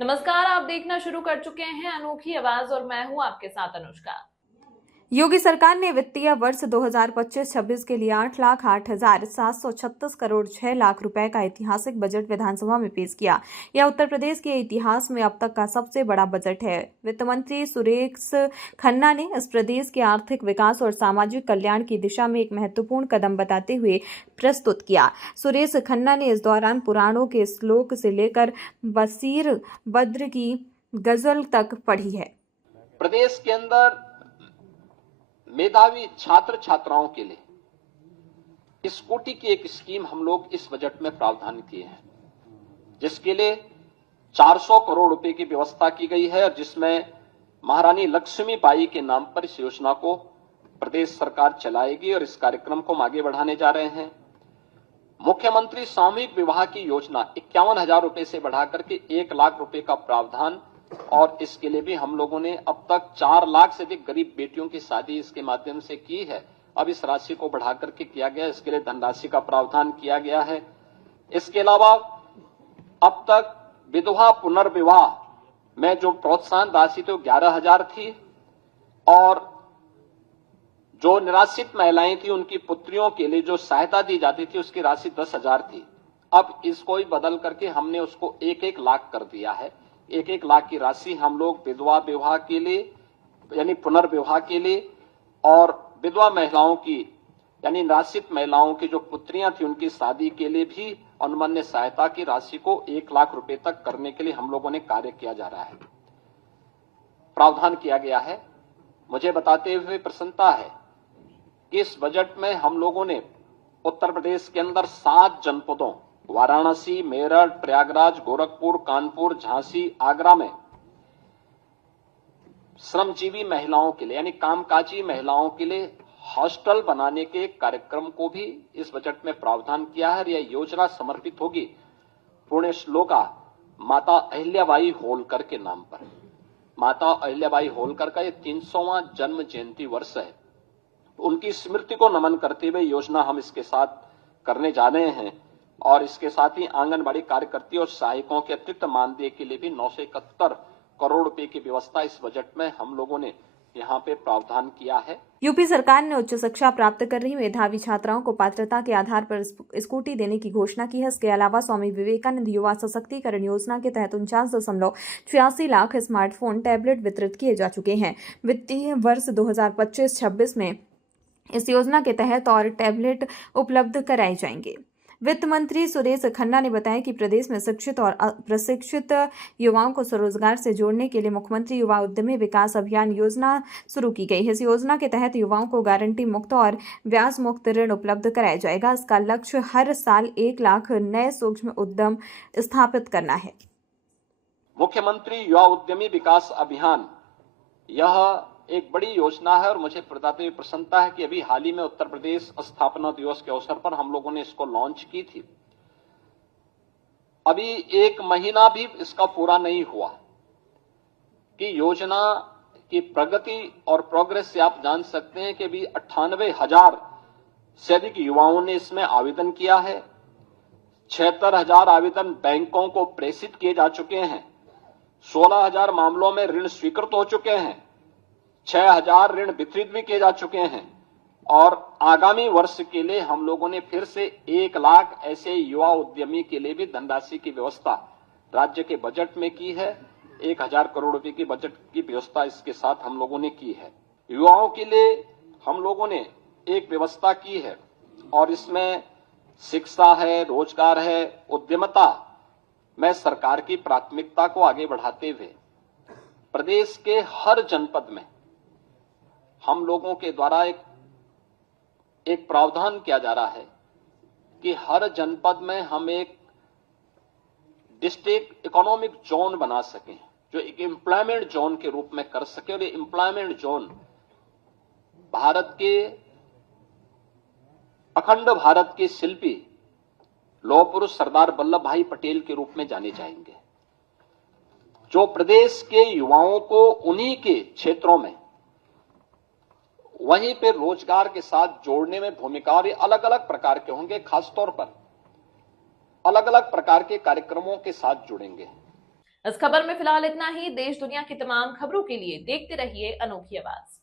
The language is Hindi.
नमस्कार, आप देखना शुरू कर चुके हैं अनोखी आवाज और मैं हूं आपके साथ अनुष्का। योगी सरकार ने वित्तीय वर्ष 2025-26 के लिए 8,08,736 करोड़ 6 लाख रुपए का ऐतिहासिक बजट विधानसभा में पेश किया। यह उत्तर प्रदेश के इतिहास में अब तक का सबसे बड़ा बजट है। वित्त मंत्री सुरेश खन्ना ने इस प्रदेश के आर्थिक विकास और सामाजिक कल्याण की दिशा में एक महत्वपूर्ण कदम बताते हुए प्रस्तुत किया। सुरेश खन्ना ने इस दौरान पुराणों के श्लोक से लेकर बशीर बद्र की गजल तक पढ़ी है। प्रदेश के अंदर मेधावी छात्र छात्राओं के लिए स्कूटी की एक स्कीम हम लोग इस बजट में प्रावधान किए हैं, जिसके लिए 400 करोड़ रुपए की व्यवस्था की गई है और जिसमें महारानी लक्ष्मीबाई के नाम पर इस योजना को प्रदेश सरकार चलाएगी और इस कार्यक्रम को हम आगे बढ़ाने जा रहे हैं। मुख्यमंत्री सामूहिक विवाह की योजना 51,000 रुपए से बढ़ाकर के 1 लाख रुपए का प्रावधान, और इसके लिए भी हम लोगों ने अब तक 4 लाख से अधिक गरीब बेटियों की शादी इसके माध्यम से की है। अब इस राशि को बढ़ाकर के किया गया, इसके लिए धनराशि का प्रावधान किया गया है। इसके अलावा अब तक विधवा पुनर्विवाह में जो प्रोत्साहन राशि थी 11,000 थी और जो निराश्रित महिलाएं थी उनकी पुत्रियों के लिए जो सहायता दी जाती थी उसकी राशि 10,000 थी। अब इसको ही बदल करके हमने उसको 1-1 लाख कर दिया है। 1-1 लाख की राशि हम लोग विधवा विवाह के लिए यानी पुनर्विवाह के लिए और विधवा महिलाओं की यानी निराश्रित महिलाओं की जो पुत्रियां थी उनकी शादी के लिए भी अनुमन्य सहायता की राशि को 1 लाख रुपए तक करने के लिए हम लोगों ने कार्य किया जा रहा है, प्रावधान किया गया है। मुझे बताते हुए प्रसन्नता है कि इस बजट में हम लोगों ने उत्तर प्रदेश के अंदर 7 जनपदों वाराणसी, मेरठ, प्रयागराज, गोरखपुर, कानपुर, झांसी, आगरा में श्रमजीवी महिलाओं के लिए यानी कामकाजी महिलाओं के लिए हॉस्टल बनाने के कार्यक्रम को भी इस बजट में प्रावधान किया है। यह योजना समर्पित होगी पुण्य श्लोका माता अहिल्याबाई होलकर के नाम पर। माता अहिल्याबाई होलकर का यह 300वां जन्म जयंती वर्ष है, उनकी स्मृति को नमन करते हुए योजना हम इसके साथ करने जा रहे हैं। और इसके साथ ही आंगनबाड़ी कार्यकर्ती और सहायकों के अतिरिक्त मानदेय के लिए भी 971 करोड़ रुपए की व्यवस्था इस बजट में हम लोगों ने यहाँ पे प्रावधान किया है। यूपी सरकार ने उच्च शिक्षा प्राप्त कर रही मेधावी छात्राओं को पात्रता के आधार पर स्कूटी देने की घोषणा की है। इसके अलावा स्वामी विवेकानंद युवा सशक्तिकरण योजना के तहत 49.86 लाख स्मार्टफोन टैबलेट वितरित किए जा चुके हैं। वित्तीय वर्ष 2025-26 में इस योजना के तहत और टैबलेट उपलब्ध कराए जाएंगे। वित्त मंत्री सुरेश खन्ना ने बताया कि प्रदेश में शिक्षित और प्रशिक्षित युवाओं को स्वरोजगार से जोड़ने के लिए मुख्यमंत्री युवा उद्यमी विकास अभियान योजना शुरू की गई है। इस योजना के तहत युवाओं को गारंटी मुक्त और ब्याज मुक्त ऋण उपलब्ध कराया जाएगा। इसका लक्ष्य हर साल 1 लाख नए सूक्ष्म उद्यम स्थापित करना है। मुख्यमंत्री युवा उद्यमी विकास अभियान यह एक बड़ी योजना है और मुझे बताते हुए प्रसन्नता है कि अभी हाल ही में उत्तर प्रदेश स्थापना दिवस के अवसर पर हम लोगों ने इसको लॉन्च की थी। अभी 1 महीना भी इसका पूरा नहीं हुआ कि योजना की प्रगति और प्रोग्रेस से आप जान सकते हैं कि अभी 98,000 से अधिक युवाओं ने इसमें आवेदन किया है। 76,000 आवेदन बैंकों को प्रेषित किए जा चुके हैं। 16,000 मामलों में ऋण स्वीकृत हो चुके हैं। 6,000 ऋण वितरित भी किए जा चुके हैं और आगामी वर्ष के लिए हम लोगों ने फिर से 1 लाख ऐसे युवा उद्यमी के लिए भी धनराशि की व्यवस्था राज्य के बजट में की है। 1,000 करोड़ रुपए की बजट की व्यवस्था इसके साथ हम लोगों ने की है। युवाओं के लिए हम लोगों ने एक व्यवस्था की है और इसमें शिक्षा है, रोजगार है, उद्यमिता में सरकार की प्राथमिकता को आगे बढ़ाते हुए प्रदेश के हर जनपद में हम लोगों के द्वारा एक प्रावधान किया जा रहा है कि हर जनपद में हम एक डिस्ट्रिक्ट इकोनॉमिक जोन बना सकें, जो एक एम्प्लॉयमेंट जोन के रूप में कर सके। और ये एम्प्लॉयमेंट जोन अखंड भारत के शिल्पी लौह पुरुष सरदार वल्लभ भाई पटेल के रूप में जाने जाएंगे, जो प्रदेश के युवाओं को उन्हीं के क्षेत्रों में वहीं पे रोजगार के साथ जोड़ने में भूमिका, और ये अलग अलग प्रकार के होंगे, खासतौर पर अलग अलग प्रकार के कार्यक्रमों के साथ जुड़ेंगे। इस खबर में फिलहाल इतना ही। देश दुनिया की तमाम खबरों के लिए देखते रहिए अनोखी आवाज।